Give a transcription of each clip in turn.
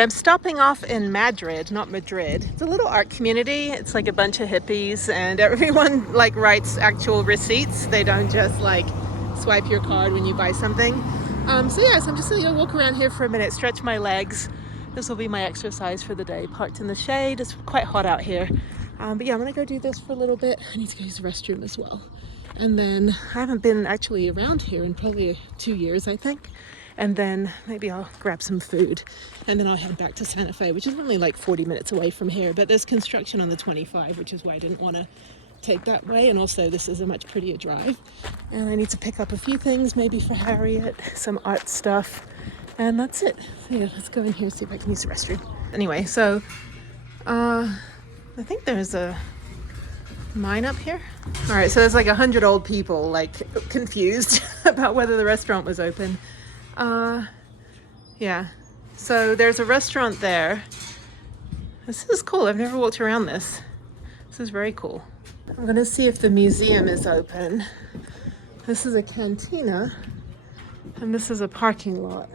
I'm stopping off in Madrid, not Madrid. It's a little art community. It's like a bunch of hippies, and everyone like writes actual receipts. They don't just like swipe your card when you buy something. So yes, I'm just gonna walk around here for a minute, stretch my legs. This will be my exercise for the day. Parked in the shade. It's quite hot out here. But yeah, I'm gonna go do this for a little bit. I need to go use the restroom as well. And then I haven't been actually around here in probably 2 years, I think. And then maybe I'll grab some food, and then I'll head back to Santa Fe, which is only like 40 minutes away from here. But there's construction on the 25, which is why I didn't want to take that way. And also this is a much prettier drive. And I need to pick up a few things, maybe for Harriet, some art stuff. And that's it. So yeah, let's go in here and see if I can use the restroom. Anyway, so I think there's a mine up here. All right, so there's like 100 old people like confused about whether the restaurant was open. Yeah, so there's a restaurant there. This is cool. I've never walked around this. This is very cool. I'm gonna see if the museum is open. This is a cantina, and this is a parking lot.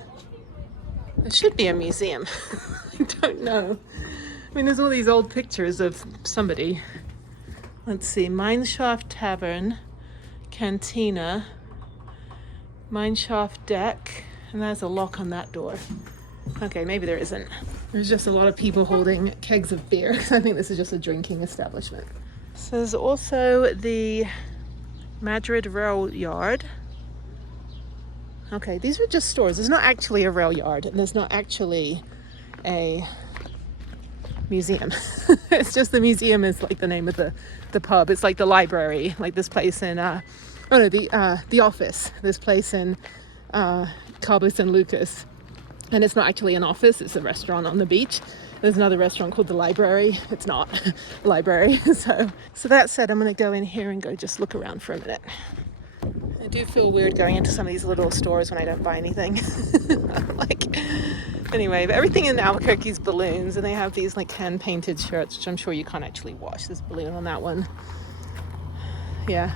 It should be a museum. I don't know. I mean, there's all these old pictures of somebody. Let's see, Mineshaft Tavern, Cantina, Mineshaft Deck, and there's a lock on that door. Okay, maybe there isn't. There's just a lot of people holding kegs of beer. I think this is just a drinking establishment. So there's also the Madrid Rail Yard. Okay, these are just stores. There's not actually a rail yard, and there's not actually a museum. It's just the museum is like the name of the pub. It's like the library, like this place in the office, this place in Cabo San Lucas. And it's not actually an office, it's a restaurant on the beach. There's another restaurant called the Library. It's not a library. So that said, I'm gonna go in here and go just look around for a minute. I do feel weird going into some of these little stores when I don't buy anything. Anyway, but everything in Albuquerque is balloons, and they have these like hand painted shirts, which I'm sure you can't actually wash. There's a balloon on that one. Yeah.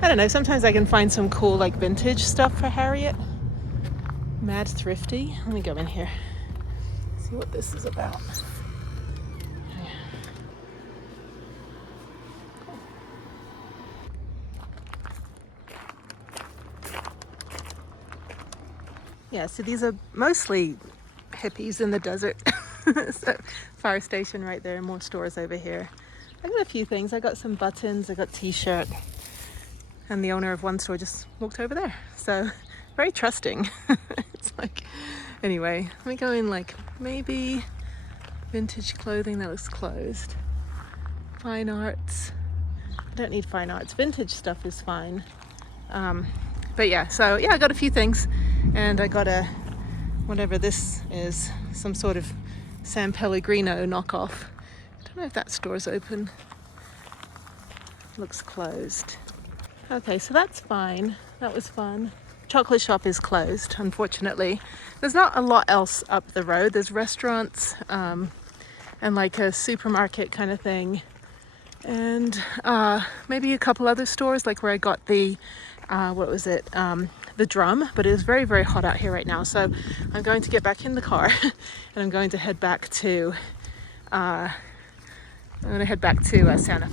I don't know, sometimes I can find some cool like vintage stuff for Harriet. Mad Thrifty. Let me go in here. See what this is about. Yeah, so these are mostly hippies in the desert. So, fire station right there, more stores over here. I got a few things. I got some buttons, I got t-shirt, and the owner of one store just walked over there. So very trusting. It's like, anyway, let me go in like maybe vintage clothing. That looks closed. Fine arts. I don't need fine arts. Vintage stuff is fine. But yeah, so yeah, I got a few things, and I got a, whatever this is, some sort of San Pellegrino knockoff. I don't know if that store's open. Looks closed. Okay, so that's fine. That was fun. Chocolate shop is closed, unfortunately. There's not a lot else up the road. There's restaurants and like a supermarket kind of thing, and maybe a couple other stores, like where I got the the drum. But it is very, very hot out here right now, so I'm going to get back in the car and I'm going to head back to Santa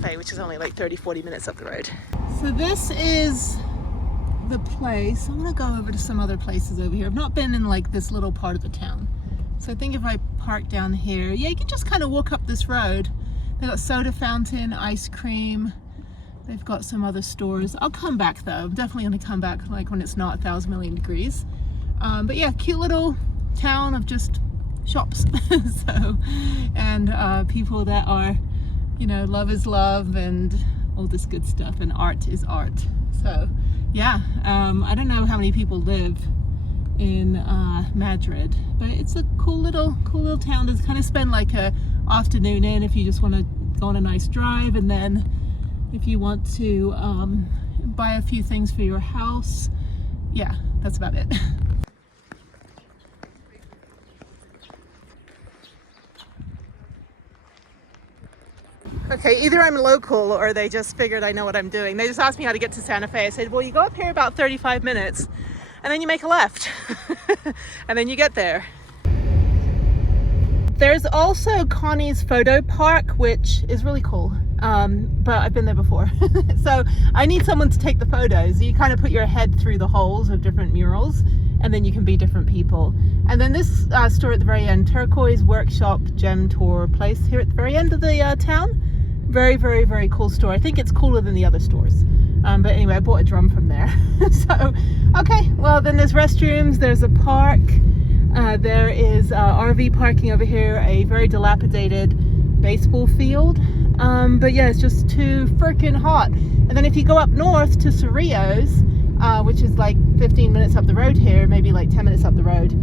Fe, which is only like 30-40 minutes up the road. So this is the place. I'm gonna go over to some other places over here. I've not been in like this little part of the town, so I think if I park down here, yeah, you can just kind of walk up this road. They got soda fountain, ice cream. They've got some other stores. I'll come back though. I'm definitely gonna come back like when it's not 1,000 million degrees. But yeah, cute little town of just shops. So, and people that are, you know, love is love and all this good stuff, and art is art. So yeah, I don't know how many people live in Madrid, but it's a cool little town to kind of spend like a afternoon in if you just want to go on a nice drive, and then if you want to buy a few things for your house. Yeah, that's about it. Okay, either I'm local or they just figured I know what I'm doing. They just asked me how to get to Santa Fe. I said, well, you go up here about 35 minutes and then you make a left and then you get there. There's also Connie's Photo Park, which is really cool. But I've been there before. So I need someone to take the photos. You kind of put your head through the holes of different murals, and then you can be different people. And then this store at the very end, Turquoise Workshop Gem Tour place here at the very end of the town. Very, very, very cool store. I think it's cooler than the other stores. But anyway, I bought a drum from there. So, okay, well then there's restrooms, there's a park, there is RV parking over here, a very dilapidated baseball field. But yeah, it's just too freaking hot. And then if you go up north to Cerrillos, which is like 15 minutes up the road here, maybe like 10 minutes up the road,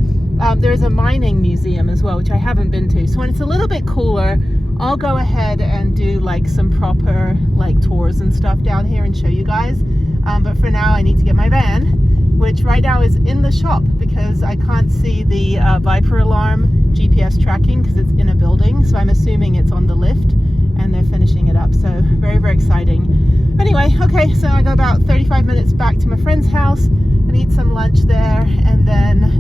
there's a mining museum as well, which I haven't been to. So when it's a little bit cooler, I'll go ahead and do like some proper like tours and stuff down here and show you guys. But for now, I need to get my van, which right now is in the shop because I can't see the Viper alarm GPS tracking because it's in a building. So I'm assuming it's on the lift and they're finishing it up. So very, very exciting. Anyway, okay, so I go about 35 minutes back to my friend's house and eat some lunch there, and then